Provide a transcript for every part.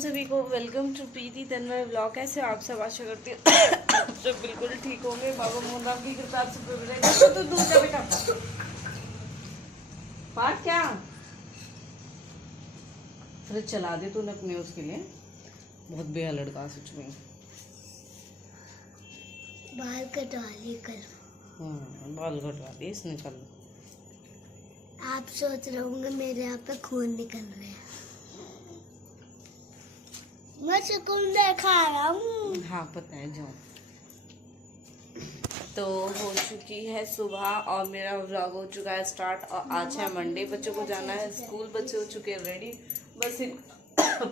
सभी को welcome to Preeti Tanmay vlog. कैसे आप सब, आशा करती हूँ आप सब बिल्कुल ठीक होंगे। बाबा मोहन की कृपा से तो दूध का बेटा पाठ क्या फ्रिज चला दे तूने अपने उसके लिए। बहुत बेहा लड़का सच में। बाल कटवा लिए कल। बाल कटवा दिए इसने कल। आप सोच रहे होंगे मेरे यहाँ पे खून निकल रहे हैं। मैं चुकंदर खा रहा हूँ। हाँ पता है जो। तो हो चुकी है सुबह और मेरा व्लॉग हो चुका है स्टार्ट। और आज है मंडे, बच्चों को जाना है स्कूल। बच्चे हो चुके हैं रेडी, बस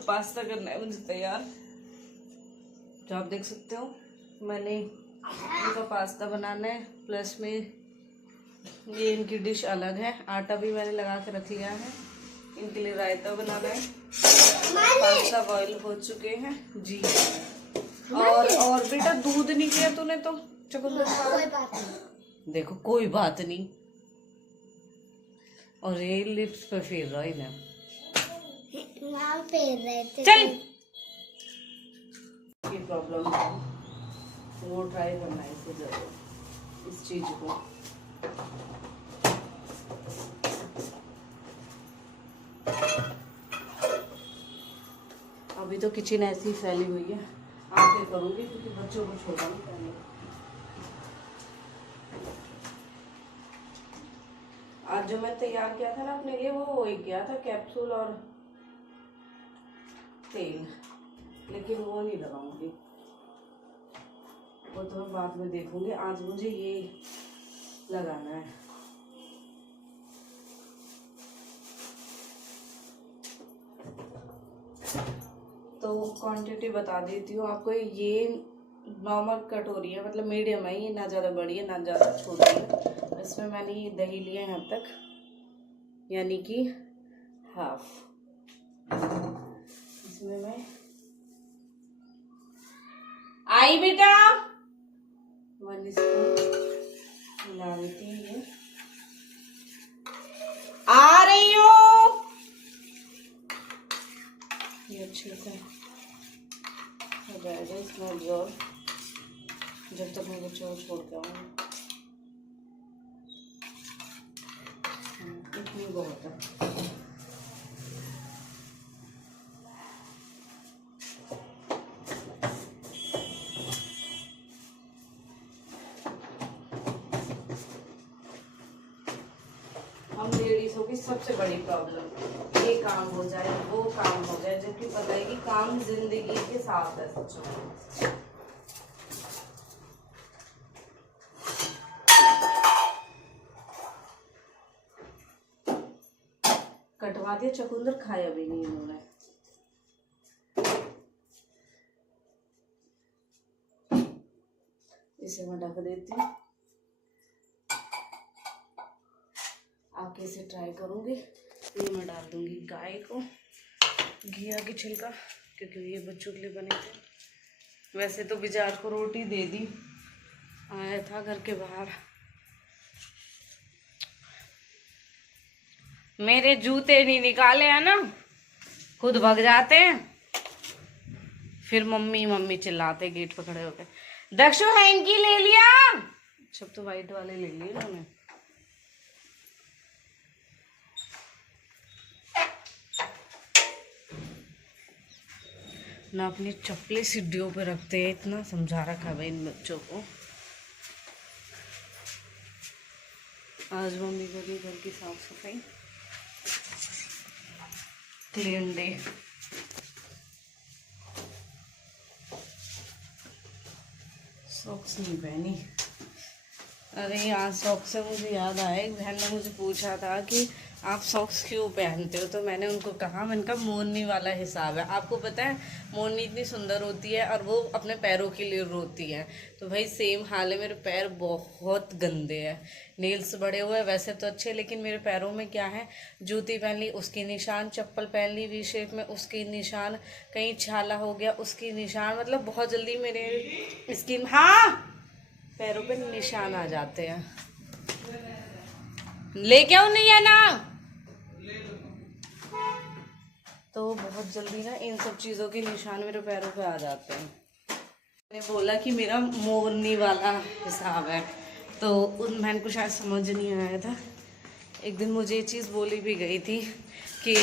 पास्ता करना है मुझे तैयार। जो आप देख सकते हो मैंने इनका पास्ता बनाना है, प्लस में ये इनकी डिश अलग है। आटा भी मैंने लगा के रख लिया है। इनके लिए रायता बनाना है। पास्ता बॉईल हो चुके हैं जी। और बेटा दूध नहीं किया तूने तो चकुंदर। कोई बात नहीं। देखो कोई बात नहीं। और ये लिप्स पे फेर रहा है ना। वहाँ फेर रहे थे। चल ये प्रॉब्लम है, वो ट्राई करना है इसे जरूर इस चीज को। अभी तो किचन ऐसी फैली हुई है, आके करूंगी क्योंकि बच्चों को छोड़ा नहीं पहले। आज जो मैं तैयार किया था ना अपने लिए, वो वही किया था, कैप्सूल और तेल, लेकिन वो नहीं लगाऊंगी, वो तो मैं बाद में देखूंगी। आज मुझे ये लगाना है। तो क्वांटिटी बता देती हूँ आपको। ये नॉर्मल कटोरी है, मतलब मीडियम है ये, ना ज़्यादा बड़ी है ना ज़्यादा छोटी है। इसमें मैंने ये दही लिया है अब तक, यानी कि हाफ। इसमें मैं आई बेटा 1 स्पून मिला देती हूँ। ये आ रही हूँ, ये अच्छे से हो जाएगा इसमें अब्जॉर्ब जब तक मैं बच्चों को छोड़ के आऊँगी। इतनी बहुत है। हम लेडीज़ों की सबसे बड़ी प्रॉब्लम, ये काम हो जाए वो काम हो जाए, जबकि पता है कि काम जिंदगी के साथ है सच में। कटवा दिया चकुंदर, खाया भी नहीं इन्होंने। इसे मैं ढक देती हूँ। आके इसे ट्राई करूंगी। ये मैं डाल दूंगी गाय को घिया की छिलका, क्योंकि ये बच्चों के लिए बने थे। वैसे तो बिजार को रोटी दे दी, आया था घर के बाहर। मेरे जूते नहीं निकाले हैं ना, खुद भाग जाते हैं, फिर मम्मी मम्मी चिल्लाते गेट पर खड़े होकर। दक्षु है इनकी ले लिया, सब तो वाइट वाले ले लिए उन्होंने। ना अपनी चप्पलें सीढ़ियों पे रखते हैं, इतना समझा रखा है इन बच्चों को। आज मम्मी करी घर की साफ सफाई, क्लीन डे। सॉक्स नहीं पहनी। अरे यार सॉक्स से मुझे याद आया, एक बहन ने मुझे पूछा था कि आप सॉक्स क्यों पहनते हो, तो मैंने उनको कहा, मैंने कहा मोरनी वाला हिसाब है। आपको पता है मोरनी इतनी सुंदर होती है और वो अपने पैरों के लिए रोती है, तो भाई सेम हाल है। मेरे पैर बहुत गंदे हैं, नेल्स बड़े हुए, वैसे तो अच्छे, लेकिन मेरे पैरों में क्या है, जूती पहन ली उसकी निशान, चप्पल पहन ली वी शेप में उसकी निशान, कहीं छाला हो गया उसकी निशान, मतलब बहुत जल्दी मेरे स्किन, हाँ पैरों पे निशान आ जाते हैं। ले क्या नहीं है ना, तो बहुत जल्दी ना इन सब चीज़ों के निशान मेरे पैरों पे आ जाते हैं। मैंने बोला कि मेरा मोरनी वाला हिसाब है, तो उन बहन को शायद समझ नहीं आया था। एक दिन मुझे ये चीज़ बोली भी गई थी कि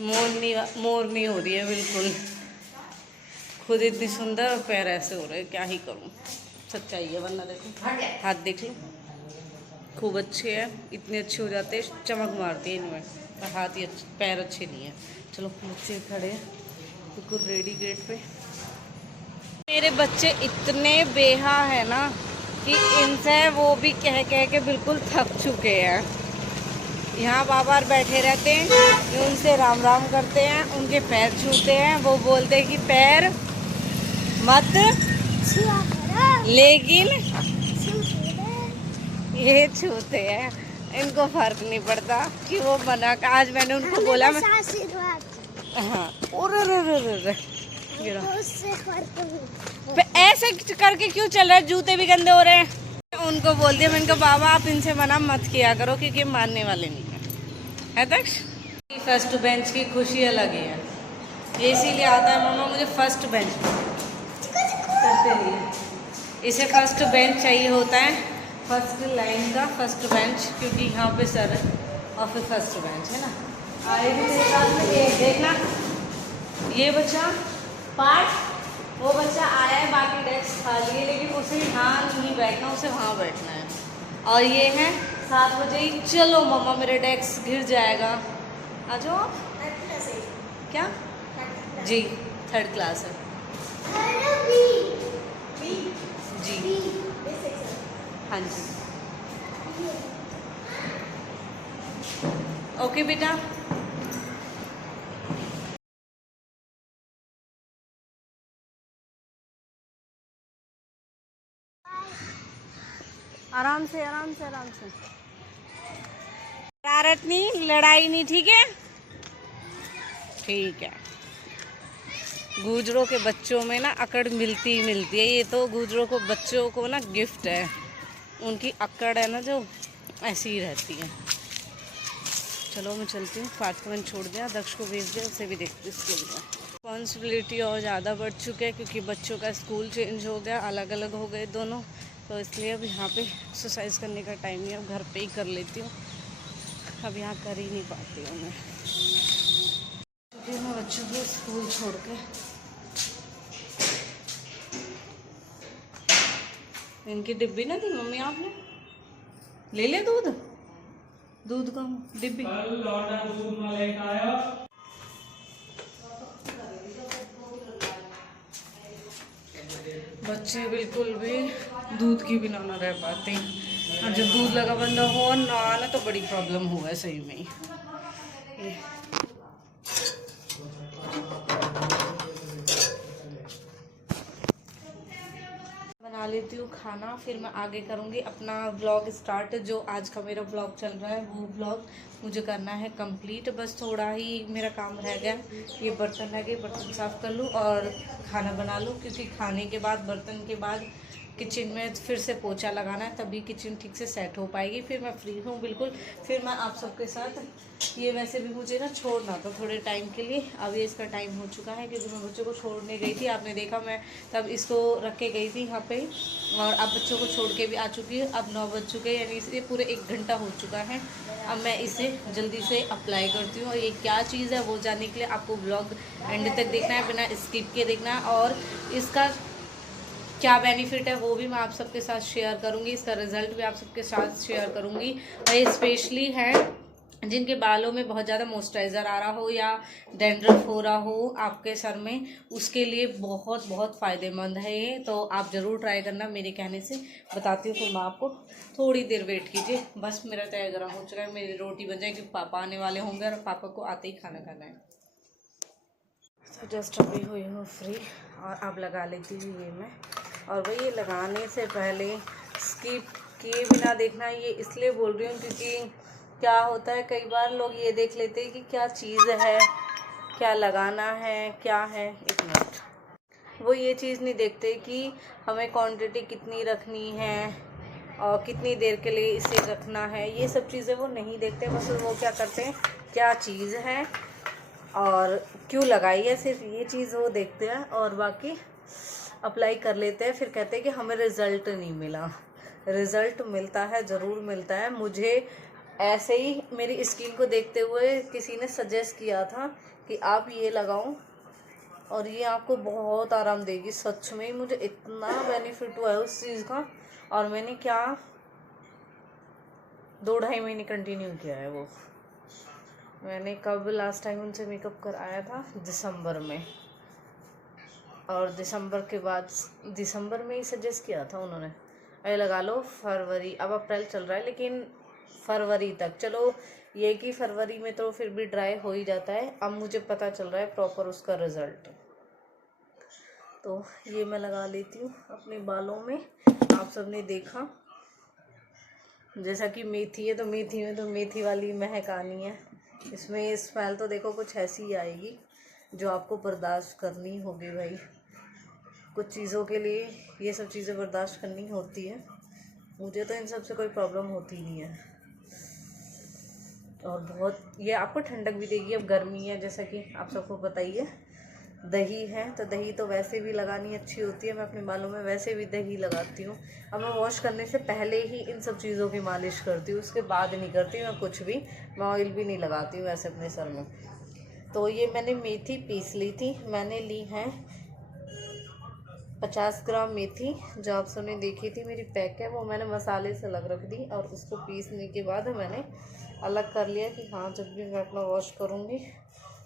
मोरनी हो रही है बिल्कुल, खुद इतनी सुंदर और पैर ऐसे हो रहे हैं, क्या ही करूं। सच्चाई है, वरना देखो हाथ देख लो, खूब अच्छे हैं, इतने अच्छे हो जाते हैं, चमक मारती है इनमें, पर हाथ ही पैर अच्छे नहीं है। चलो बच्चे खड़े हैं बिल्कुल रेडी गेट पे। मेरे बच्चे इतने बेहा है ना कि इनसे वो भी कह कह के बिल्कुल थक चुके हैं। यहाँ बार बार बैठे रहते हैं, ये उनसे राम राम करते हैं, उनके पैर छूते हैं, वो बोलते हैं कि पैर मत, लेकिन ये छूते हैं। इनको फर्क नहीं पड़ता कि वो मना का। आज मैंने उनको बोला, मैं हाँ ऐसे करके क्यों चल रहा है, जूते भी गंदे हो रहे हैं। उनको बोल दिया, मैंने कहा बाबा आप इनसे मना मत किया करो क्योंकि मानने वाले नहीं है तक। फर्स्ट बेंच की खुशी अलग ही है, ये इसीलिए आता है मम्मा मुझे फर्स्ट बेंच करते लिए। इसे फर्स्ट बेंच चाहिए होता है, फर्स्ट लाइन का फर्स्ट बेंच, क्योंकि यहाँ पे सर है और फिर फर्स्ट बेंच है ना। आएगी मेरे साथ में, ये देखना, ये बच्चा पाठ, वो बच्चा आया है, बाकी डेस्क खाली है, लेकिन उसे यहाँ नहीं बैठना, उसे वहाँ बैठना है। और ये है 7 बजे ही, चलो मम्मा मेरे डेस्क गिर जाएगा, आ जाओ। क्या जी 3rd क्लास है जी, हाँ जी। ओके बेटा, आराम से आराम से आराम से, शरारत नहीं, लड़ाई नहीं, ठीक है ठीक है। गुजरों के बच्चों में ना अकड़ मिलती ही मिलती है, ये तो गुजरों को बच्चों को ना गिफ्ट है, उनकी अकड़ है ना जो ऐसी ही रहती है। चलो मैं चलती हूँ, पार्ट को मैंने छोड़ दिया, दक्ष को भेज दिया, उसे भी देखती हूँ। इसके लिए रिस्पॉन्सिबिलिटी और ज़्यादा बढ़ चुके हैं क्योंकि बच्चों का स्कूल चेंज हो गया, अलग अलग हो गए दोनों, तो इसलिए अब यहाँ पे एक्सरसाइज करने का टाइम नहीं है, अब घर पे ही कर लेती हूँ, अब यहाँ कर ही नहीं पाती हूँ मैं, क्योंकि मैं बच्चों को स्कूल छोड़ के। इनकी डिब्बी ना दी मम्मी आपने, ले लिया दूध, दूध का डिब्बी बच्चे बिल्कुल भी दूध की बिना ना रह पाते हैं, और जब दूध लगा बंदा हो ना आना तो बड़ी प्रॉब्लम हुआ है सही में ही। बना लेती हूँ खाना, फिर मैं आगे करूँगी अपना व्लॉग स्टार्ट। जो आज का मेरा व्लॉग चल रहा है वो व्लॉग मुझे करना है कंप्लीट, बस थोड़ा ही मेरा काम रह गया, ये बर्तन रह गए, बर्तन साफ़ कर लूँ और खाना बना लूँ, क्योंकि खाने के बाद बर्तन के बाद किचन में फिर से पोछा लगाना है, तभी किचन ठीक से सेट हो पाएगी। फिर मैं फ्री हूँ बिल्कुल, फिर मैं आप सबके साथ। ये वैसे भी मुझे ना छोड़ना था थोड़े टाइम के लिए, अब ये इसका टाइम हो चुका है क्योंकि मैं बच्चों को छोड़ने गई थी, आपने देखा मैं तब इसको रख के गई थी यहाँ पे, और अब बच्चों को छोड़ के भी आ चुकी है। अब 9 बज चुके हैं, यानी इसे पूरे 1 घंटा हो चुका है। अब मैं इसे जल्दी से अप्लाई करती हूँ, और ये क्या चीज़ है वो जानने के लिए आपको ब्लॉग एंड तक देखना है, बिना स्किप के देखना है, और इसका क्या बेनिफिट है वो भी मैं आप सबके साथ शेयर करूंगी, इसका रिजल्ट भी आप सबके साथ शेयर करूंगी। और ये स्पेशली है जिनके बालों में बहुत ज़्यादा मॉइस्चराइज़र आ रहा हो या डैंड्रफ हो रहा हो आपके सर में, उसके लिए बहुत बहुत फ़ायदेमंद है ये, तो आप ज़रूर ट्राई करना मेरे कहने से। बताती हूँ फिर मैं आपको, थोड़ी देर वेट कीजिए, बस मेरा तय गरम हो चुका है, मेरी रोटी बन जाएगी, पापा आने वाले होंगे और पापा को आते ही खाना खाना है। तो जस्ट अभी हुई हूँ फ्री, और अब लगा लेती हूँ ये मैं। और वही लगाने से पहले स्किप किए बिना देखना, ये इसलिए बोल रही हूँ क्योंकि क्या होता है कई बार लोग ये देख लेते हैं कि क्या चीज़ है, क्या लगाना है, क्या है। 1 मिनट, वो ये चीज़ नहीं देखते कि हमें क्वांटिटी कितनी रखनी है और कितनी देर के लिए इसे रखना है, ये सब चीज़ें वो नहीं देखते। बस वो क्या करते हैं, क्या चीज़ है और क्यों लगाई है, सिर्फ ये चीज़ वो देखते हैं और बाकी अप्लाई कर लेते हैं, फिर कहते हैं कि हमें रिज़ल्ट नहीं मिला। रिज़ल्ट मिलता है, ज़रूर मिलता है। मुझे ऐसे ही मेरी स्किन को देखते हुए किसी ने सजेस्ट किया था कि आप ये लगाओ और ये आपको बहुत आराम देगी। सच में ही मुझे इतना बेनिफिट हुआ है उस चीज़ का। और मैंने क्या 2-2.5 महीने कंटिन्यू किया है वो। मैंने कब लास्ट टाइम उनसे मेकअप कराया था, दिसंबर में। और दिसंबर के बाद दिसंबर में ही सजेस्ट किया था उन्होंने, अरे लगा लो फरवरी, अब अप्रैल चल रहा है लेकिन फरवरी तक, चलो ये कि फरवरी में तो फिर भी ड्राई हो ही जाता है। अब मुझे पता चल रहा है प्रॉपर उसका रिज़ल्ट। तो ये मैं लगा लेती हूँ अपने बालों में। आप सबने देखा जैसा कि मेथी है, तो मेथी में तो मेथी वाली महक आनी है। इसमें स्मेल तो देखो कुछ ऐसी ही आएगी जो आपको बर्दाश्त करनी होगी भाई। कुछ चीज़ों के लिए ये सब चीज़ें बर्दाश्त करनी होती है। मुझे तो इन सब से कोई प्रॉब्लम होती नहीं है। और बहुत ये आपको ठंडक भी देगी। अब गर्मी है, जैसा कि आप सबको पता ही है। दही है तो दही तो वैसे भी लगानी अच्छी होती है। मैं अपने बालों में वैसे भी दही लगाती हूँ। अब मैं वॉश करने से पहले ही इन सब चीज़ों की मालिश करती हूँ, उसके बाद नहीं करती मैं कुछ भी। मैं ऑयल भी नहीं लगाती हूँ ऐसे अपने सर में। तो ये मैंने मेथी पीस ली थी। मैंने ली है 50 ग्राम मेथी, जो आप सबने देखी थी मेरी पैक है, वो मैंने मसाले से अलग रख दी। और उसको पीसने के बाद मैंने अलग कर लिया कि हाँ, जब भी मैं अपना वॉश करूँगी,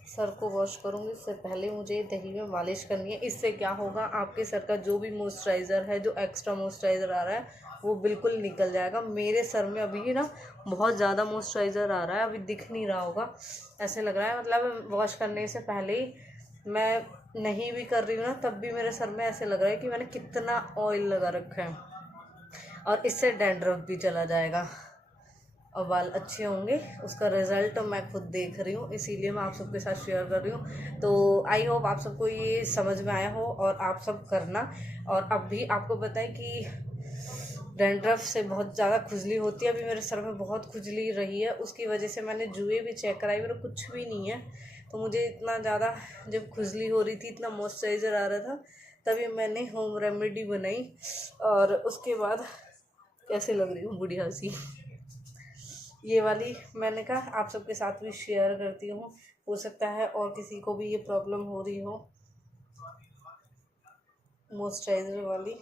सर को वॉश करूँगी, इससे पहले मुझे दही में मालिश करनी है। इससे क्या होगा, आपके सर का जो भी मॉइस्चराइज़र है, जो एक्स्ट्रा मॉइस्चराइज़र आ रहा है, वो बिल्कुल निकल जाएगा। मेरे सर में अभी ना बहुत ज़्यादा मॉइस्चराइज़र आ रहा है, अभी दिख नहीं रहा होगा, ऐसे लग रहा है। मतलब वॉश करने से पहले ही मैं नहीं भी कर रही हूँ ना, तब भी मेरे सर में ऐसे लग रहा है कि मैंने कितना ऑयल लगा रखा है। और इससे डैंड्रफ भी चला जाएगा और बाल अच्छे होंगे। उसका रिज़ल्ट मैं खुद देख रही हूँ, इसीलिए मैं आप सबके साथ शेयर कर रही हूँ। तो आई होप आप सबको ये समझ में आया हो और आप सब करना। और अब भी आपको पता है कि डैंड्रफ से बहुत ज़्यादा खुजली होती है। अभी मेरे सर में बहुत खुजली रही है, उसकी वजह से मैंने जुए भी चेक कराई, मेरा कुछ भी नहीं है। तो मुझे इतना ज़्यादा जब खुजली हो रही थी, इतना मॉइस्चराइज़र आ रहा था, तभी मैंने होम रेमेडी बनाई। और उसके बाद कैसे लग रही हूँ बुढ़िया सी, ये वाली मैंने कहा आप सबके साथ भी शेयर करती हूँ। हो सकता है और किसी को भी ये प्रॉब्लम हो रही हो, मॉइस्चराइज़र वाली,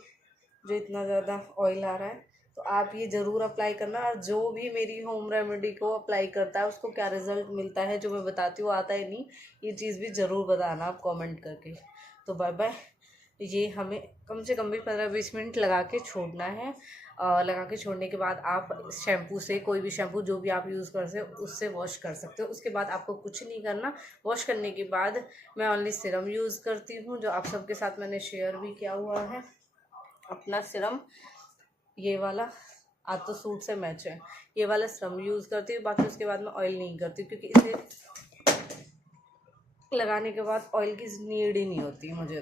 जो इतना ज़्यादा ऑयल आ रहा है। तो आप ये ज़रूर अप्लाई करना। और जो भी मेरी होम रेमेडी को अप्लाई करता है, उसको क्या रिज़ल्ट मिलता है, जो मैं बताती हूँ आता है नहीं, ये चीज़ भी ज़रूर बताना आप कमेंट करके। तो बाय बाय। ये हमें कम से कम भी 15-20 मिनट लगा के छोड़ना है। लगा के छोड़ने के बाद आप शैम्पू से, कोई भी शैम्पू जो भी आप यूज़ कर सकते हो, उससे वॉश कर सकते हो। उसके बाद आपको कुछ नहीं करना। वॉश करने के बाद मैं ओनली सिरम यूज़ करती हूँ, जो आप सबके साथ मैंने शेयर भी किया हुआ है। अपना सिरम ये वाला आज तो सूट से मैच है, ये वाला सिरम यूज़ करती हूँ। बाकी उसके बाद मैं ऑयल नहीं करती, क्योंकि इसे लगाने के बाद ऑयल की नीड ही नहीं होती मुझे।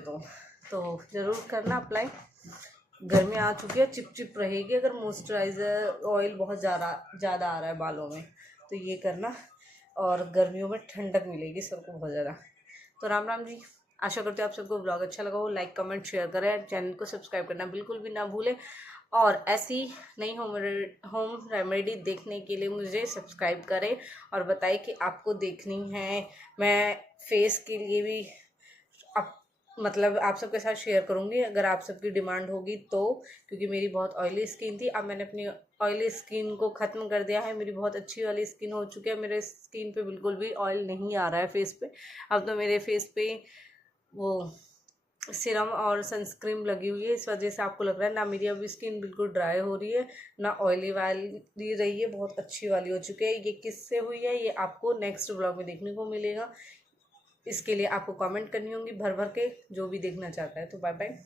तो ज़रूर करना अप्लाई। गर्मी आ चुकी है, चिप चिप रहेगी अगर मॉइस्चराइज़र ऑयल बहुत ज़्यादा आ रहा है बालों में, तो ये करना। और गर्मियों में ठंडक मिलेगी सबको बहुत ज़्यादा। तो राम राम जी। आशा करते हो आप सबको ब्लॉग अच्छा लगा हो। लाइक कमेंट शेयर करें, चैनल को सब्सक्राइब करना बिल्कुल भी ना भूलें। और ऐसी नई होम रेमेडी देखने के लिए मुझे सब्सक्राइब करें और बताएं कि आपको देखनी है। मैं फेस के लिए भी मतलब आप सबके साथ शेयर करूँगी अगर आप सबकी डिमांड होगी तो, क्योंकि मेरी बहुत ऑयली स्किन थी। अब मैंने अपनी ऑयली स्किन को ख़त्म कर दिया है। मेरी बहुत अच्छी वाली स्किन हो चुकी है। मेरे स्किन पे बिल्कुल भी ऑयल नहीं आ रहा है फेस पे। अब तो मेरे फेस पे वो सीरम और सनस्क्रीन लगी हुई है, इस वजह से आपको लग रहा है ना मेरी अभी स्किन बिल्कुल ड्राई हो रही है, ना ऑयली वाली रही है, बहुत अच्छी वाली हो चुकी है। ये किससे हुई है, ये आपको नेक्स्ट ब्लॉग में देखने को मिलेगा। इसके लिए आपको कमेंट करनी होंगी भर भर के, जो भी देखना चाहता है। तो बाय बाय।